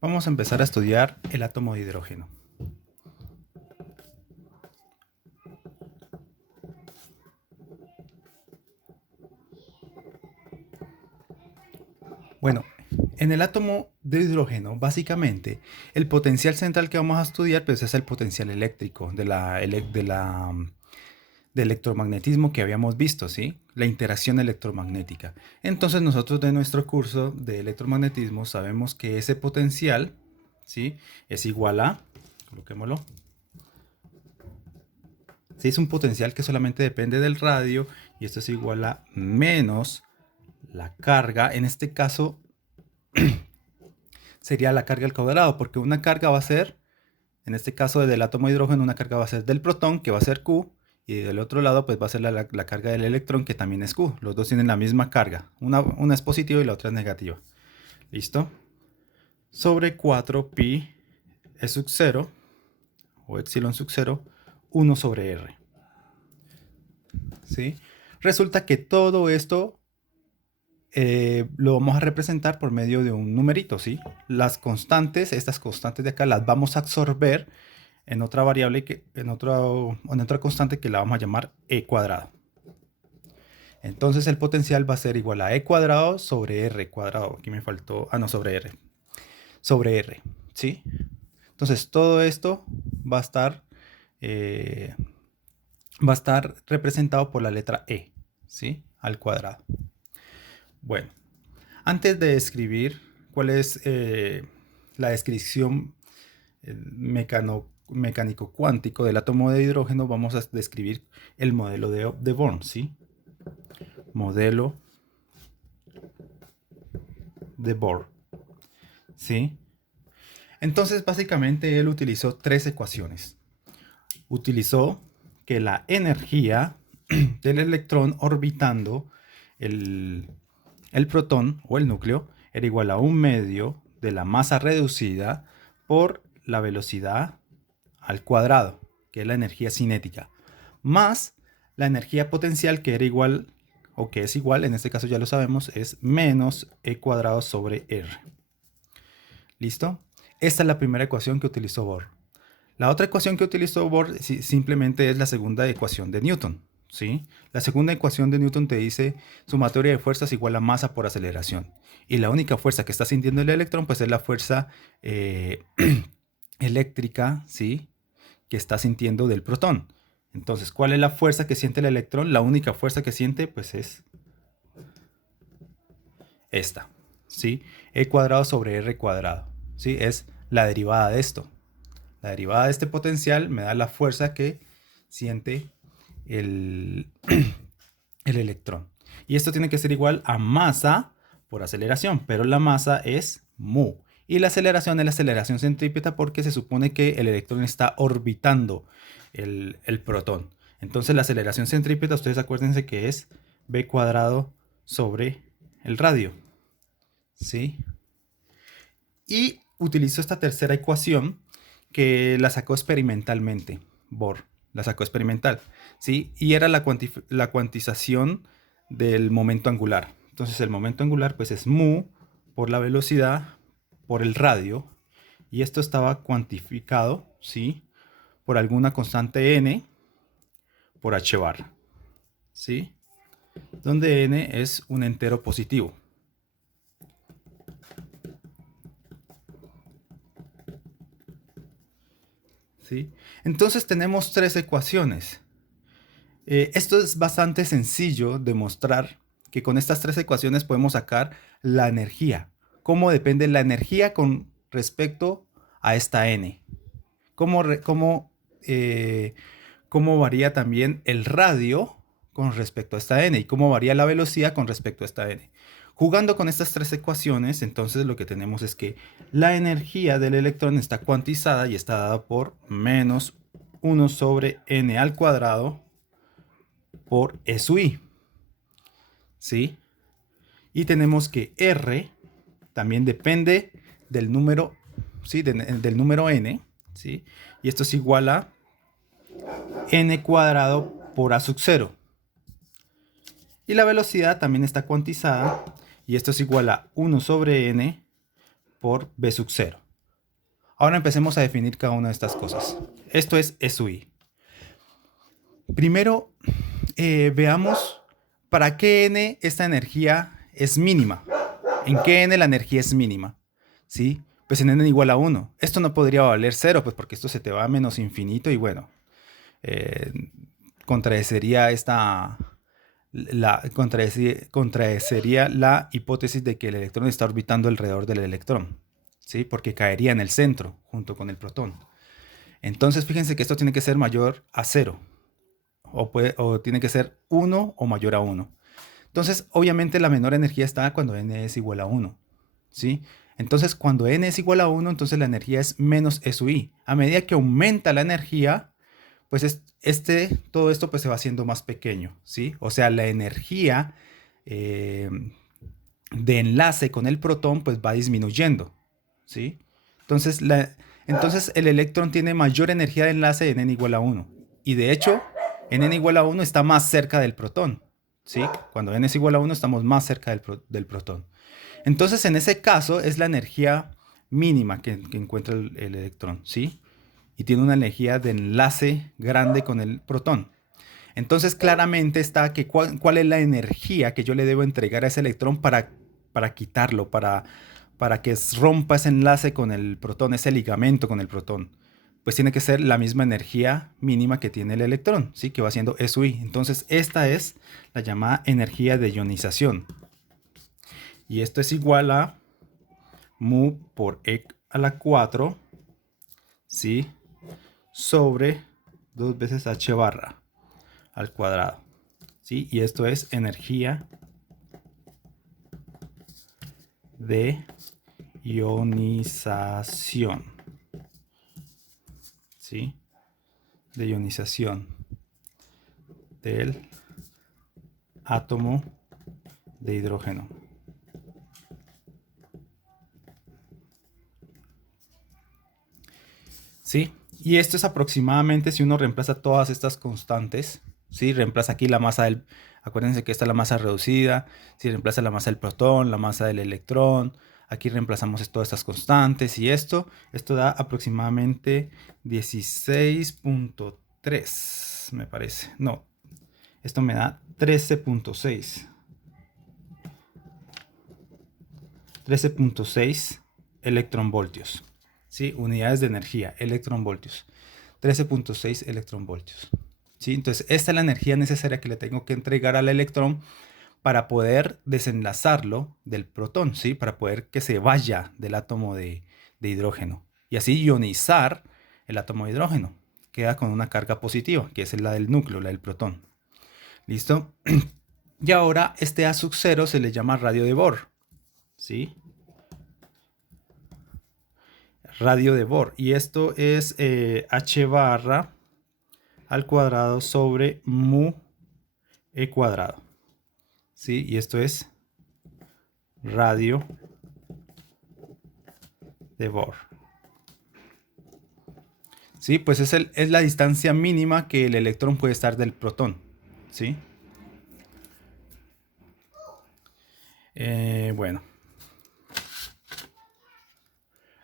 Vamos a empezar a estudiar el átomo de hidrógeno. Bueno, en el átomo de hidrógeno, básicamente, el potencial central que vamos a estudiar pues, es el potencial eléctrico de electromagnetismo que habíamos visto, ¿sí? La interacción electromagnética. Entonces nosotros de nuestro curso de electromagnetismo sabemos que ese potencial, ¿sí? Es igual a, coloquémoslo, ¿sí? Es un potencial que solamente depende del radio y esto es igual a menos la carga, en este caso sería la carga al cuadrado, porque una carga va a ser, en este caso del átomo de hidrógeno, una carga va a ser del protón, que va a ser Q, y del otro lado pues va a ser la carga del electrón, que también es Q. Los dos tienen la misma carga, una es positiva y la otra es negativa. ¿Listo? Sobre 4 pi E sub 0, o epsilon sub 0, 1 sobre R. ¿Sí? Resulta que todo esto lo vamos a representar por medio de un numerito, ¿sí? Las constantes, estas constantes de acá, las vamos a absorber en otra variable, en otra constante que la vamos a llamar e cuadrado. Entonces el potencial va a ser igual a e cuadrado sobre r cuadrado. Aquí me faltó, no, sobre r. Sobre r, ¿sí? Entonces todo esto va eh, va a estar representado por la letra e, ¿sí? Al cuadrado. Bueno, antes de describir cuál es la descripción mecánico-cuántico del átomo de hidrógeno, vamos a describir el modelo de Born, ¿sí? Modelo de Bohr, ¿sí? Entonces, básicamente, él utilizó tres ecuaciones. Utilizó que la energía del electrón orbitando el protón o el núcleo era igual a 1/2 de la masa reducida por la velocidad al cuadrado, que es la energía cinética, más la energía potencial, que era igual, o que es igual, en este caso ya lo sabemos, es menos e cuadrado sobre r. ¿Listo? Esta es la primera ecuación que utilizó Bohr. La otra ecuación que utilizó Bohr simplemente es la segunda ecuación de Newton, ¿sí? La segunda ecuación de Newton te dice sumatoria de fuerzas igual a masa por aceleración. Y la única fuerza que está sintiendo el electrón pues es la fuerza eléctrica, ¿sí? Que está sintiendo del protón. Entonces, ¿cuál es la fuerza que siente el electrón? La única fuerza que siente pues es esta, ¿sí? E cuadrado sobre r cuadrado, ¿sí? Es la derivada de esto. La derivada de este potencial me da la fuerza que siente el, el electrón. Y esto tiene que ser igual a masa por aceleración, pero la masa es mu. Y la aceleración es la aceleración centrípeta porque se supone que el electrón está orbitando el protón. Entonces la aceleración centrípeta, ustedes acuérdense que es b cuadrado sobre el radio. ¿Sí? Y utilizó esta tercera ecuación que la sacó experimentalmente, Bohr, la sacó experimental, ¿sí? Y era la cuantización del momento angular. Entonces el momento angular pues es mu por la velocidad por el radio, y esto estaba cuantificado, ¿sí? Por alguna constante n por h bar, ¿sí? Donde n es un entero positivo. ¿Sí? Entonces tenemos tres ecuaciones. Esto es bastante sencillo de mostrar que con estas tres ecuaciones podemos sacar la energía. ¿Cómo depende la energía con respecto a esta n? ¿Cómo varía también el radio con respecto a esta n? ¿Y cómo varía la velocidad con respecto a esta n? Jugando con estas tres ecuaciones, entonces lo que tenemos es que la energía del electrón está cuantizada y está dada por menos 1 sobre n al cuadrado por E sub i. ¿Sí? Y tenemos que R también depende del número, ¿sí? Del número n, ¿sí? Y esto es igual a n cuadrado por a sub 0. Y la velocidad también está cuantizada y esto es igual a 1 sobre n por b sub 0. Ahora empecemos a definir cada una de estas cosas. Esto es SUI. Primero, veamos para qué n esta energía es mínima. ¿En qué n la energía es mínima? ¿Sí? Pues en n igual a 1. Esto no podría valer 0, pues porque esto se te va a menos infinito y bueno, eh, contradecería contradecería la hipótesis de que el electrón está orbitando alrededor del electrón, ¿sí? Porque caería en el centro junto con el protón. Entonces fíjense que esto tiene que ser mayor a 0 o tiene que ser 1 o mayor a 1. Entonces obviamente la menor energía está cuando n es igual a 1, ¿sí? Entonces cuando n es igual a 1, entonces la energía es menos SUI. A medida que aumenta la energía, pues todo esto pues se va haciendo más pequeño, ¿sí? O sea, la energía de enlace con el protón pues va disminuyendo, ¿sí? Entonces, entonces el electrón tiene mayor energía de enlace en n igual a 1. Y de hecho, en n igual a 1 está más cerca del protón, ¿sí? Cuando n es igual a 1 estamos más cerca del protón. Entonces, en ese caso es la energía mínima que encuentra el electrón, ¿sí? Y tiene una energía de enlace grande con el protón. Entonces claramente está que cuál es la energía que yo le debo entregar a ese electrón para quitarlo, para que rompa ese enlace con el protón, ese ligamento con el protón. Pues tiene que ser la misma energía mínima que tiene el electrón, ¿sí? Que va siendo SUI. Entonces esta es la llamada energía de ionización. Y esto es igual a mu por e a la 4, ¿sí? Sobre 2 veces h barra al cuadrado, ¿sí? Y esto es energía de ionización, ¿sí? De ionización del átomo de hidrógeno. ¿Sí? Y esto es aproximadamente, si uno reemplaza todas estas constantes, ¿sí? Reemplaza aquí la masa del... Acuérdense que esta es la masa reducida. Si reemplaza la masa del protón, la masa del electrón. Aquí reemplazamos todas estas constantes y esto da aproximadamente 16.3, me parece. No, esto me da 13.6. 13.6 electronvoltios. ¿Sí? Unidades de energía, electronvoltios. 13.6 electronvoltios. ¿Sí? Entonces, esta es la energía necesaria que le tengo que entregar al electrón para poder desenlazarlo del protón, ¿sí? Para poder que se vaya del átomo de hidrógeno y así ionizar el átomo de hidrógeno. Queda con una carga positiva, que es la del núcleo, la del protón. ¿Listo? Y ahora este A sub 0 se le llama radio de Bohr, ¿sí? Radio de Bohr. Y esto es h barra al cuadrado sobre mu e cuadrado, ¿sí? Y esto es radio de Bohr. ¿Sí? Pues es la distancia mínima que el electrón puede estar del protón, ¿sí? Bueno.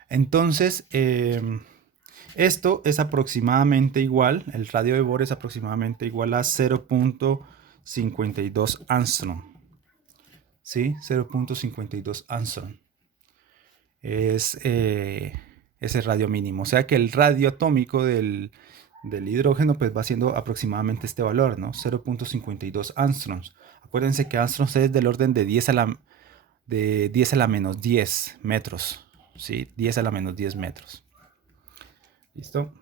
Entonces, esto es aproximadamente igual, el radio de Bohr es aproximadamente igual a 0.52 angstrom, ¿sí? 0.52 angstrom es ese radio mínimo. O sea que el radio atómico del hidrógeno pues va siendo aproximadamente este valor, ¿no? 0.52 angstroms. Acuérdense que angstroms es del orden de 10 a la menos 10 metros, ¿sí? 10 a la menos 10 metros. ¿Listo?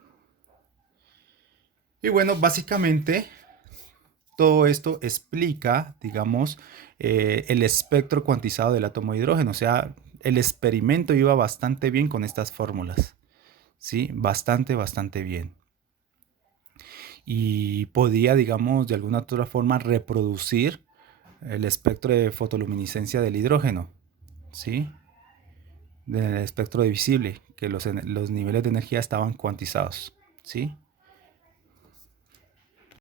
Y bueno, básicamente todo esto explica, digamos, el espectro cuantizado del átomo de hidrógeno. O sea, el experimento iba bastante bien con estas fórmulas, ¿sí? Bastante bien. Y podía, digamos, de alguna otra forma reproducir el espectro de fotoluminiscencia del hidrógeno, ¿sí? Del espectro visible, que los niveles de energía estaban cuantizados, ¿sí?